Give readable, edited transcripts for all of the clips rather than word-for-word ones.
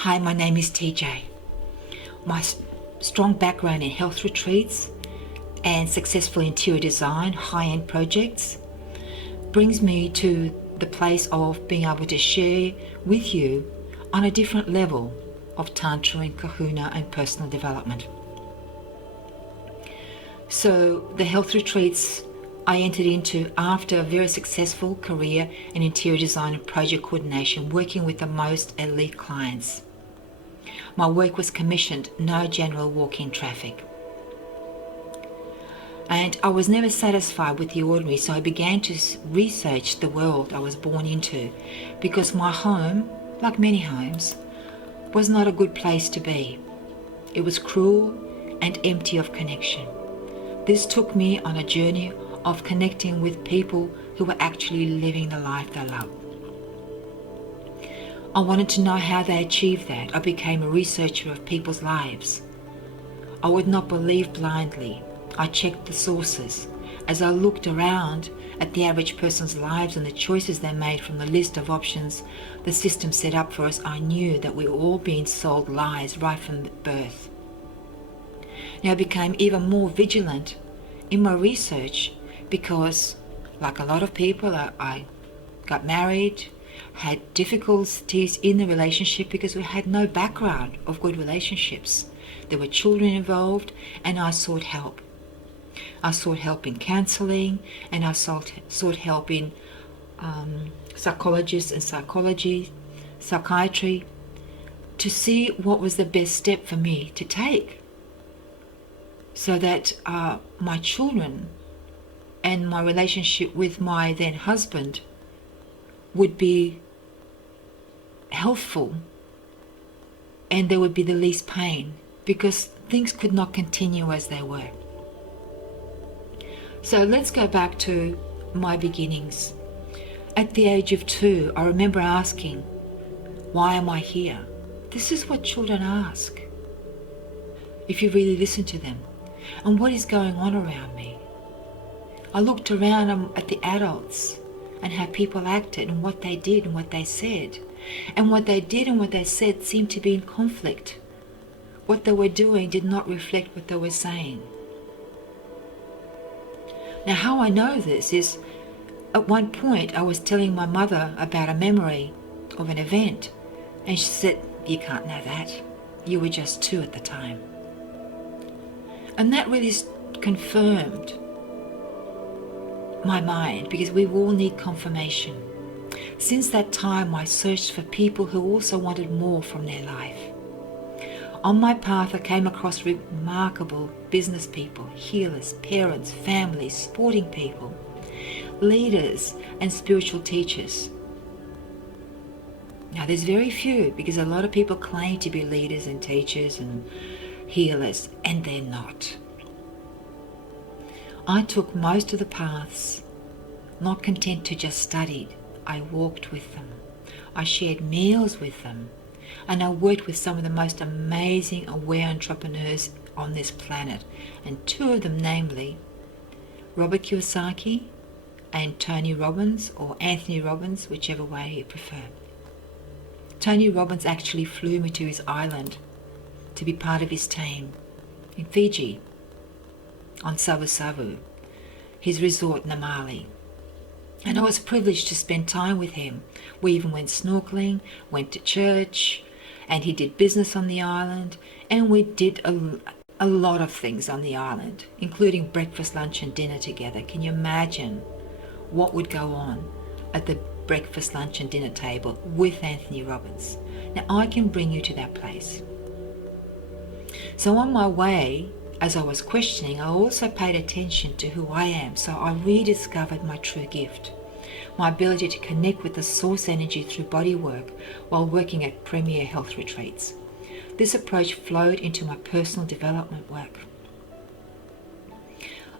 Hi, my name is TJ. My strong background in health retreats and successful interior design, high-end projects, brings me to the place of being able to share with you on a different level of Tantra and Kahuna and personal development. So the health retreats I entered into after a very successful career in interior design and project coordination, working with the most elite clients. My work was commissioned, no general walk-in traffic. And I was never satisfied with the ordinary, so I began to research the world I was born into, because my home, like many homes, was not a good place to be. It was cruel and empty of connection. This took me on a journey of connecting with people who were actually living the life they loved. I wanted to know how they achieved that. I became a researcher of people's lives. I would not believe blindly. I checked the sources. As I looked around at the average person's lives and the choices they made from the list of options the system set up for us, I knew that we were all being sold lies right from birth. Now I became even more vigilant in my research because, like a lot of people, I got married, had difficulties in the relationship because we had no background of good relationships. There were children involved, and I sought help. I sought help in counselling, and I sought help in psychologists and psychiatry, to see what was the best step for me to take so that my children and my relationship with my then husband would be healthful and there would be the least pain, because things could not continue as they were. So let's go back to my beginnings. At the age of 2, I remember asking, why am I here? This is what children ask, if you really listen to them. And what is going on around me? I looked around at the adults and how people acted and what they did and what they said. And what they did and what they said seemed to be in conflict. What they were doing did not reflect what they were saying. Now, how I know this is, at one point I was telling my mother about a memory of an event, and she said, "You can't know that. You were just 2 at the time." And that really confirmed my mind, because we all need confirmation. Since that time, I searched for people who also wanted more from their life. On my path, I came across remarkable business people, healers, parents, families, sporting people, leaders, and spiritual teachers. Now, there's very few, because a lot of people claim to be leaders and teachers and healers, and they're not. I took most of the paths, not content to just study. I walked with them. I shared meals with them. And I worked with some of the most amazing aware entrepreneurs on this planet. And 2 of them, namely Robert Kiyosaki and Tony Robbins, or Anthony Robbins, whichever way you prefer. Tony Robbins actually flew me to his island to be part of his team in Fiji, on Savu Savu, his resort in Namali. And I was privileged to spend time with him. We even went snorkeling, went to church, and he did business on the island, and we did a lot of things on the island, including breakfast, lunch and dinner together. Can you imagine what would go on at the breakfast, lunch and dinner table with Anthony Robbins? Now, I can bring you to that place. So on my way, as I was questioning, I also paid attention to who I am. So I rediscovered my true gift, my ability to connect with the source energy through body work while working at premier health retreats. This approach flowed into my personal development work.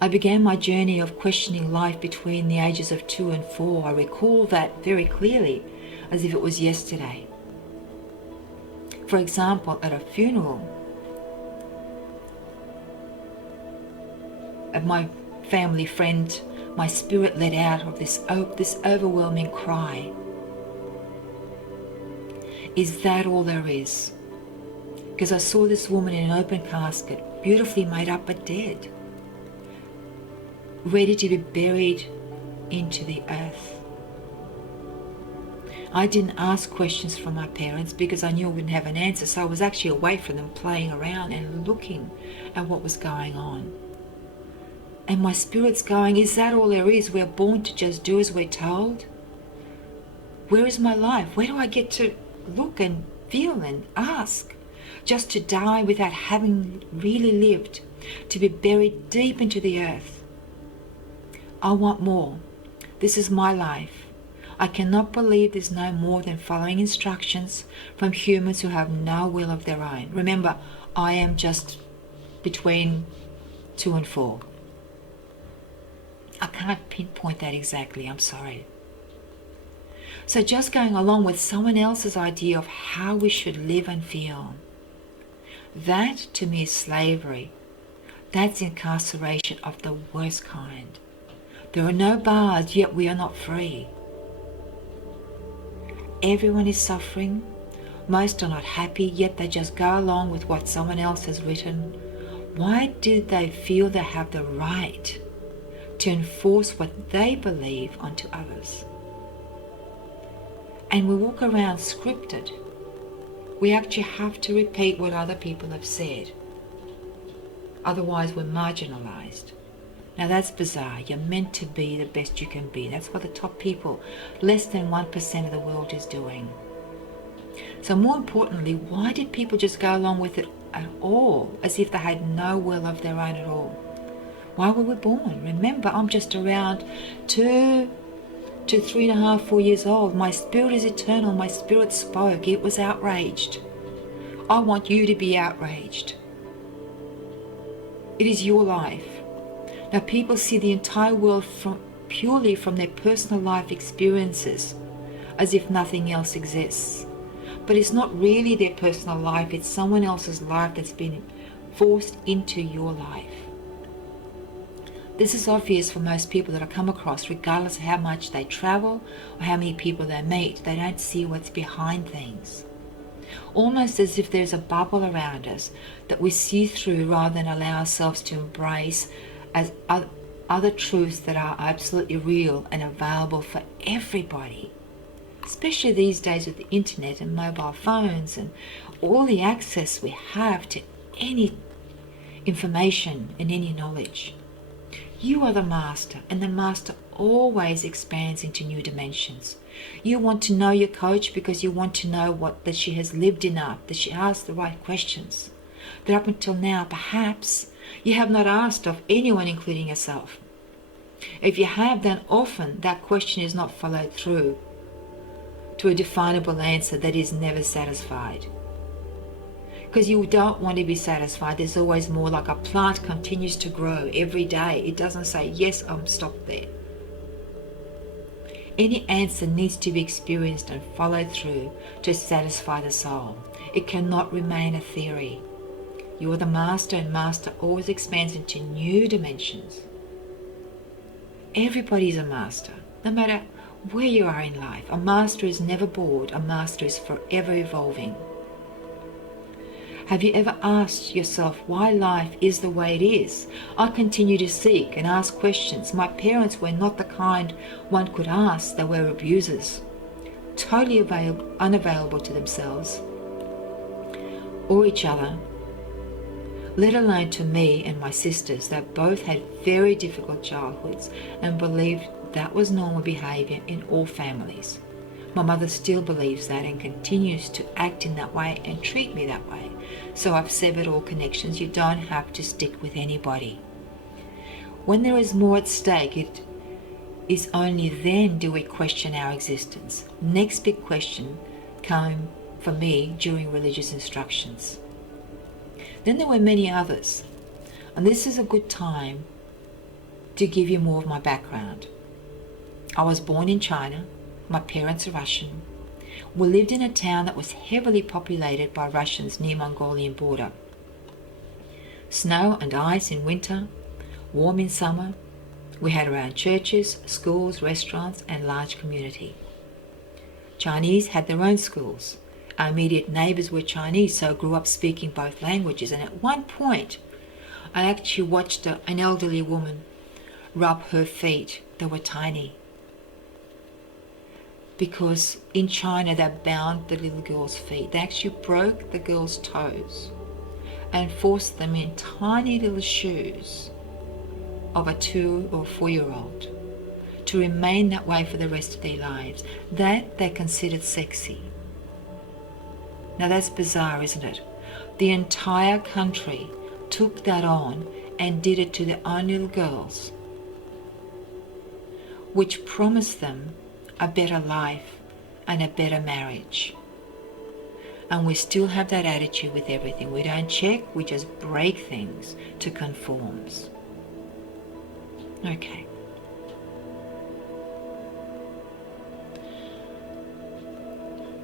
I began my journey of questioning life between the ages of 2 and 4. I recall that very clearly, as if it was yesterday. For example, at a funeral of my family friend, my spirit let out of this overwhelming cry. Is that all there is? Because I saw this woman in an open casket, beautifully made up but dead, ready to be buried into the earth. I didn't ask questions from my parents because I knew I wouldn't have an answer, so I was actually away from them, playing around and looking at what was going on. And my spirit's going, is that all there is? We're born to just do as we're told? Where is my life? Where do I get to look and feel and ask? Just to die without having really lived, to be buried deep into the earth. I want more. This is my life. I cannot believe there's no more than following instructions from humans who have no will of their own. Remember, I am just between 2 and 4. I can't pinpoint that exactly, I'm sorry. So just going along with someone else's idea of how we should live and feel. That to me is slavery. That's incarceration of the worst kind. There are no bars, yet we are not free. Everyone is suffering. Most are not happy, yet they just go along with what someone else has written. Why do they feel they have the right to enforce what they believe onto others? And we walk around scripted. We actually have to repeat what other people have said. Otherwise we're marginalized. Now that's bizarre. You're meant to be the best you can be. That's what the top people, less than 1% of the world, is doing. So more importantly, why did people just go along with it at all, as if they had no will of their own at all? Why were we born? Remember, I'm just around 2 to 3.5, 4 years old. My spirit is eternal. My spirit spoke. It was outraged. I want you to be outraged. It is your life. Now people see the entire world purely from their personal life experiences, as if nothing else exists. But it's not really their personal life, it's someone else's life that's been forced into your life. This is obvious for most people that I come across, regardless of how much they travel or how many people they meet. They don't see what's behind things. Almost as if there's a bubble around us that we see through rather than allow ourselves to embrace as other truths that are absolutely real and available for everybody. Especially these days with the internet and mobile phones and all the access we have to any information and any knowledge. You are the master, and the master always expands into new dimensions. You want to know your coach because you want to know that she has lived enough, that she asked the right questions, that up until now perhaps you have not asked of anyone, including yourself. If you have, then often that question is not followed through to a definable answer that is never satisfied. Because you don't want to be satisfied. There's always more. Like a plant continues to grow every day. It doesn't say, yes, I'm stopped there. Any answer needs to be experienced and followed through to satisfy the soul. It cannot remain a theory. You are the master, and master always expands into new dimensions. Everybody is a master, no matter where you are in life. A master is never bored. A master is forever evolving. Have you ever asked yourself why life is the way it is? I continue to seek and ask questions. My parents were not the kind one could ask. They were abusers, totally unavailable to themselves or each other, let alone to me and my sisters. They both had very difficult childhoods and believed that was normal behavior in all families. My mother still believes that and continues to act in that way and treat me that way. So I've severed all connections. You don't have to stick with anybody. When there is more at stake, it is only then do we question our existence. Next big question came for me during religious instructions. Then there were many others. And this is a good time to give you more of my background. I was born in China. My parents are Russian. We lived in a town that was heavily populated by Russians near Mongolian border. Snow and ice in winter, warm in summer. We had our own churches, schools, restaurants, and large community. Chinese had their own schools, Our immediate neighbours were Chinese, so I grew up speaking both languages. And at one point, I actually watched an elderly woman rub her feet. They were tiny. Because in China, they bound the little girl's feet. They actually broke the girl's toes and forced them in tiny little shoes of a 2 or 4-year-old to remain that way for the rest of their lives. That they considered sexy. Now that's bizarre, isn't it? The entire country took that on and did it to their own little girls, which promised them a better life and a better marriage. And we still have that attitude with everything. We don't check, we just break things to conforms. Okay.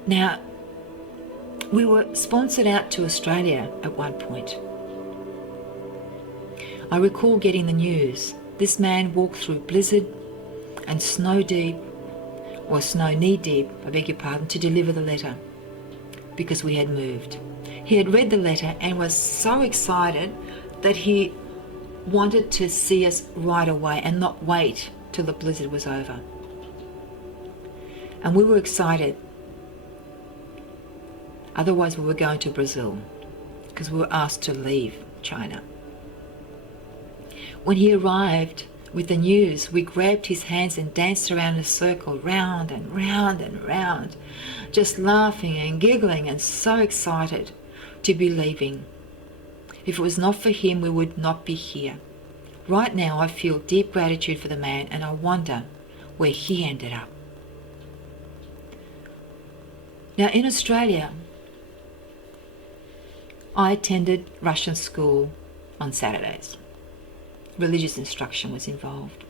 Now, we were sponsored out to Australia at one point. I recall getting the news. This man walked through blizzard and snow knee deep, I beg your pardon, to deliver the letter because we had moved. He had read the letter and was so excited that he wanted to see us right away and not wait till the blizzard was over. And we were excited. Otherwise we were going to Brazil because we were asked to leave China. When he arrived with the news, we grabbed his hands and danced around in a circle, round and round and round, just laughing and giggling and so excited to be leaving. If it was not for him, we would not be here. Right now I feel deep gratitude for the man and I wonder where he ended up. Now in Australia, I attended Russian school on Saturdays. Religious instruction was involved.